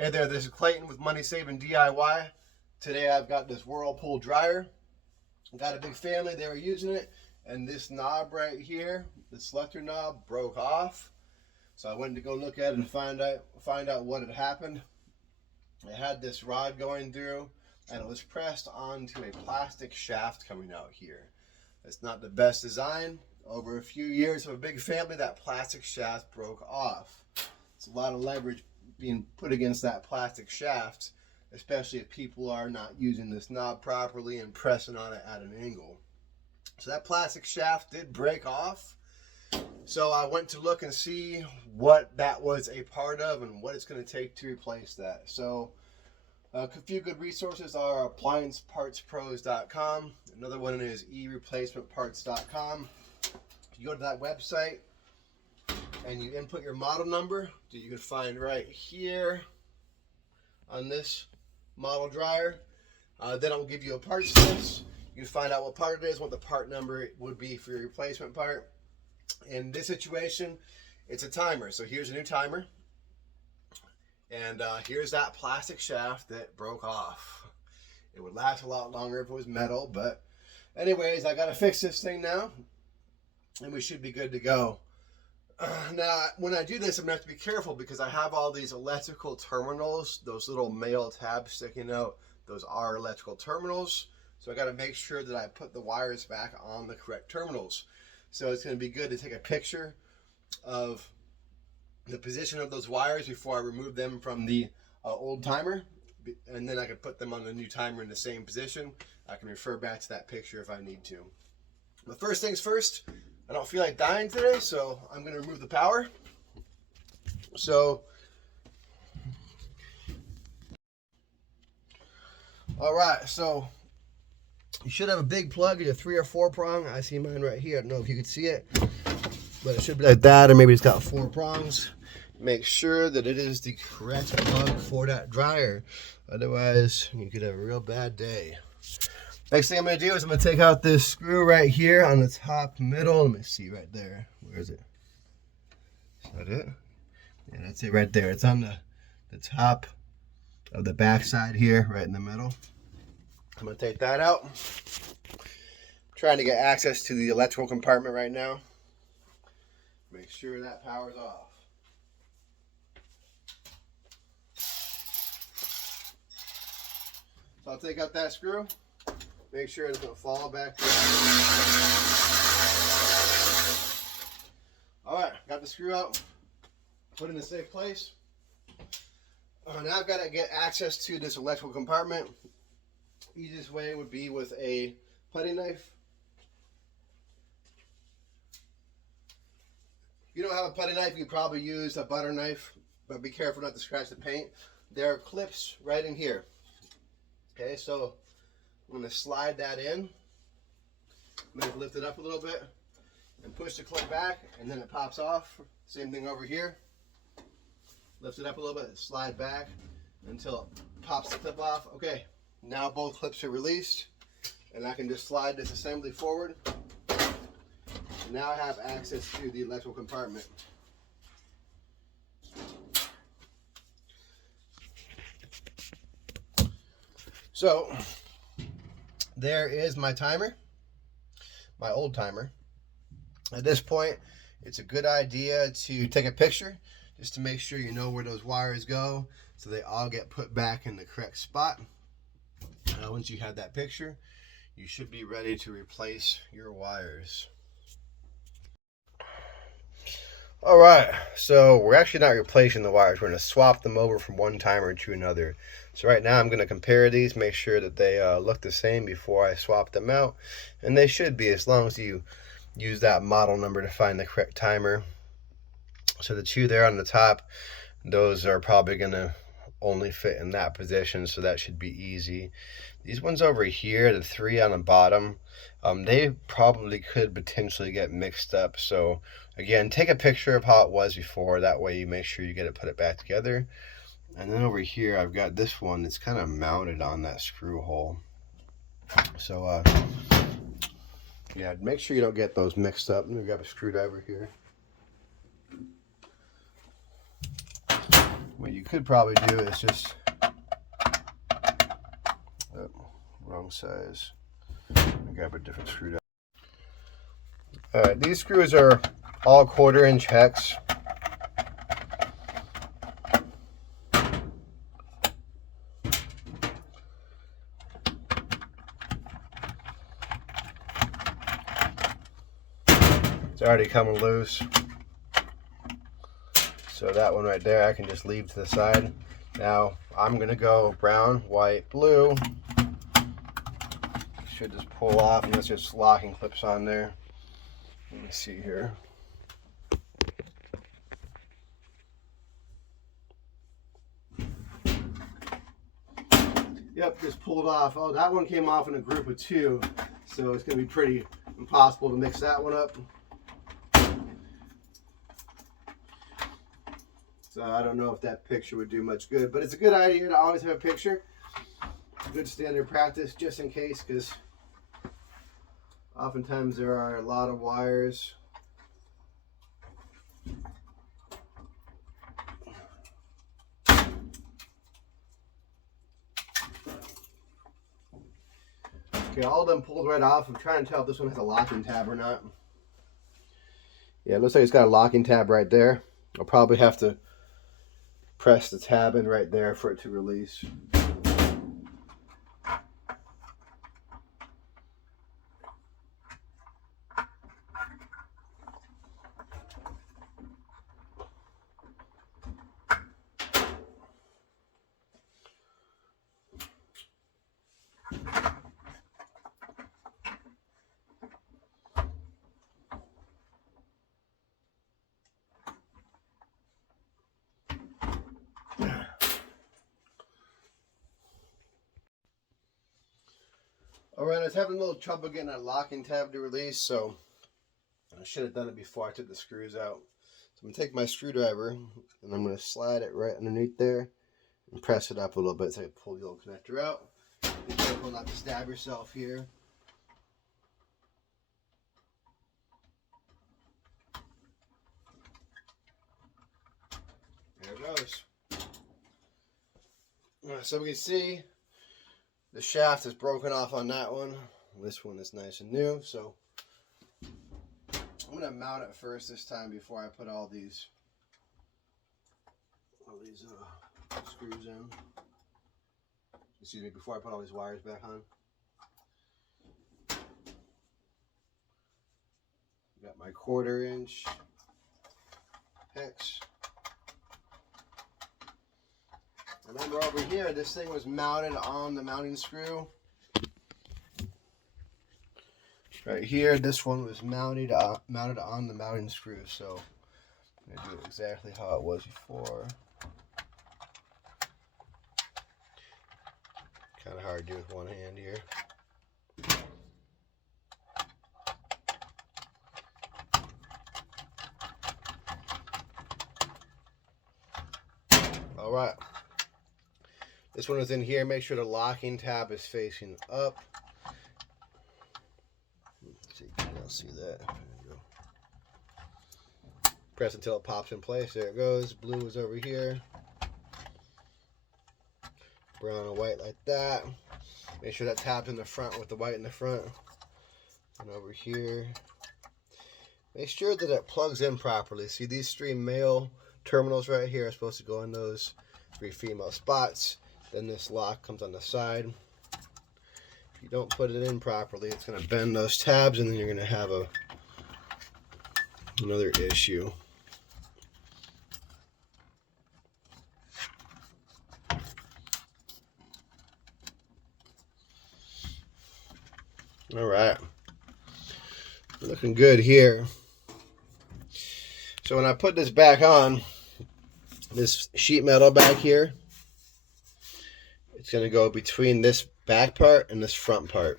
Hey there, this is Clayton with Money Saving DIY. Today I've got this Whirlpool dryer. I've got a big family, they were using it, and this knob right here, the selector knob, broke off. So I went to go look at it and find out what had happened. It had this rod going through, and it was pressed onto a plastic shaft coming out here. It's not the best design. Over a few years of a big family, that plastic shaft broke off. It's a lot of leverage being put against that plastic shaft, especially if people are not using this knob properly and pressing on it at an angle. So that plastic shaft did break off. So I went to look and see what that was a part of and what it's going to take to replace that. So a few good resources are appliancepartspros.com. Another one is ereplacementparts.com. You go to that website and you input your model number that you can find right here on this model dryer. Then I'll give you a parts list. You can find out what part it is, what the part number would be for your replacement part. In this situation, it's a timer. So here's a new timer. And here's that plastic shaft that broke off. It would last a lot longer if it was metal, but anyways, I gotta fix this thing now and we should be good to go. Now, when I do this, I'm going to have to be careful because I have all these electrical terminals, those little metal tabs sticking out. Those are electrical terminals. So I got to make sure that I put the wires back on the correct terminals. So it's going to be good to take a picture of the position of those wires before I remove them from the old timer. And then I can put them on the new timer in the same position. I can refer back to that picture if I need to. But first things first, I don't feel like dying today, so I'm going to remove the power. So, all right, so you should have a big plug, either 3 or 4 prong. I see mine right here. I don't know if you can see it, but it should be like that, or maybe it's got 4 prongs. Make sure that it is the correct plug for that dryer. Otherwise, you could have a real bad day. Next thing I'm going to do is I'm going to take out this screw right here on the top middle. Let me see right there. Where is it? Is that it? Yeah, that's it right there. It's on the top of the back side here, right in the middle. I'm going to take that out. I'm trying to get access to the electrical compartment right now. Make sure that power's off. So I'll take out that screw. Make sure it doesn't fall back down. Alright, got the screw out. Put it in a safe place. Now I've got to get access to this electrical compartment. Easiest way would be with a putty knife. If you don't have a putty knife, you could probably use a butter knife, but be careful not to scratch the paint. There are clips right in here. Okay, so I'm going to slide that in. I'm going to lift it up a little bit and push the clip back, and then it pops off. Same thing over here. Lift it up a little bit, slide back until it pops the clip off. Okay, now both clips are released, and I can just slide this assembly forward. And now I have access to the electrical compartment. So there is my timer, my old timer. At this point, it's a good idea to take a picture just to make sure you know where those wires go so they all get put back in the correct spot. Once you have that picture, you should be ready to replace your wires. All right, so we're actually not replacing the wires. We're going to swap them over from one timer to another. So right now I'm going to compare these, make sure that they look the same before I swap them out. And they should be, as long as you use that model number to find the correct timer. So the 2 there on the top, those are probably going to only fit in that position, so that should be easy. These ones over here, the 3 on the bottom, they probably could potentially get mixed up. So again, take a picture of how it was before. That way you make sure you put it back together. And then over here, I've got this one that's kind of mounted on that screw hole. So yeah, make sure you don't get those mixed up. Let me grab a screwdriver here. What you could probably do is just, wrong size. Grab a different screwdriver. Alright, these screws are all 1/4 inch hex. It's already coming loose. So that one right there I can just leave to the side. Now I'm gonna go brown, white, blue. Should just pull off, and it's just locking clips on there. Let me see here. Yep, just pulled off. Oh, that one came off in a group of 2, so it's gonna be pretty impossible to mix that one up. So I don't know if that picture would do much good, but it's a good idea to always have a picture. Good standard practice, just in case, because oftentimes there are a lot of wires. Okay, all of them pulled right off. I'm trying to tell if this one has a locking tab or not. Yeah, it looks like it's got a locking tab right there. I'll probably have to press the tab in right there for it to release. Alright, I was having a little trouble getting that locking tab to release, so I should have done it before I took the screws out. So I'm going to take my screwdriver and I'm going to slide it right underneath there and press it up a little bit so I can pull the old connector out. Be careful not to stab yourself here. There it goes. So we can see the shaft is broken off on that one. This one is nice and new, so I'm going to mount it first this time before I put all these screws in. Excuse me, before I put all these wires back on. Got my 1/4 inch hex. Remember over here, this thing was mounted on the mounting screw. Right here, this one was mounted on the mounting screw, so I'm going to do it exactly how it was before. Kind of hard to do with one hand here. All right. This one is in here. Make sure the locking tab is facing up. Let's see, you can see that. There you go. Press until it pops in place. There it goes. Blue is over here. Brown and white like that. Make sure that tab's in the front with the white in the front. And over here. Make sure that it plugs in properly. See, these 3 male terminals right here are supposed to go in those 3 female spots. Then this lock comes on the side. If you don't put it in properly, it's going to bend those tabs, and then you're going to have another issue. All right, looking good here. So when I put this back on, this sheet metal back here, it's going to go between this back part and this front part.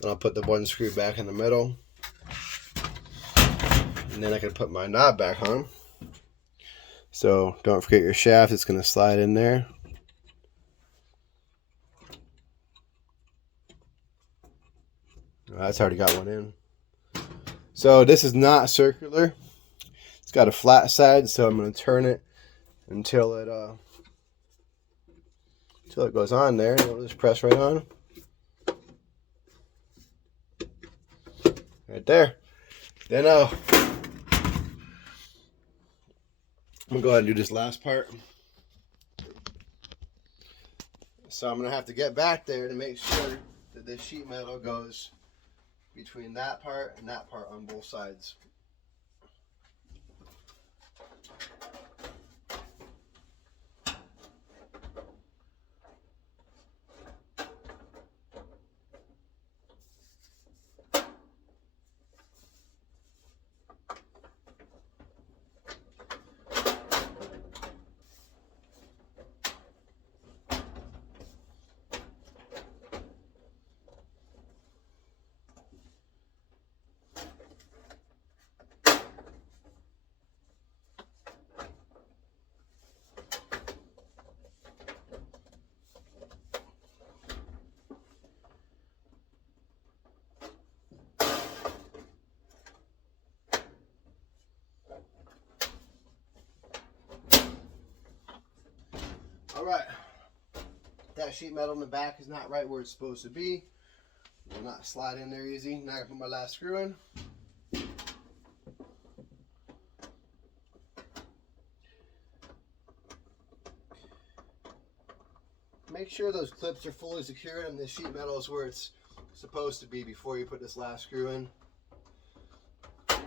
Then I'll put the one screw back in the middle. And then I can put my knob back on. So don't forget your shaft. It's going to slide in there. That's already got one in. So this is not circular. It's got a flat side, so I'm going to turn it until it goes on there. You'll just press right on. Right there. Then I'm gonna go ahead and do this last part. So I'm gonna have to get back there to make sure that this sheet metal goes between that part and that part on both sides. All right, that sheet metal in the back is not right where it's supposed to be. It will not slide in there easy. Now I can put my last screw in. Make sure those clips are fully secured and the sheet metal is where it's supposed to be before you put this last screw in. I'll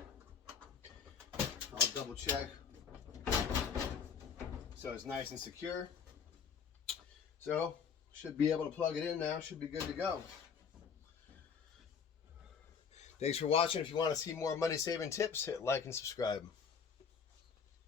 double check so it's nice and secure. So should be able to plug it in now, should be good to go. Thanks for watching. If you want to see more money saving tips, hit like and subscribe.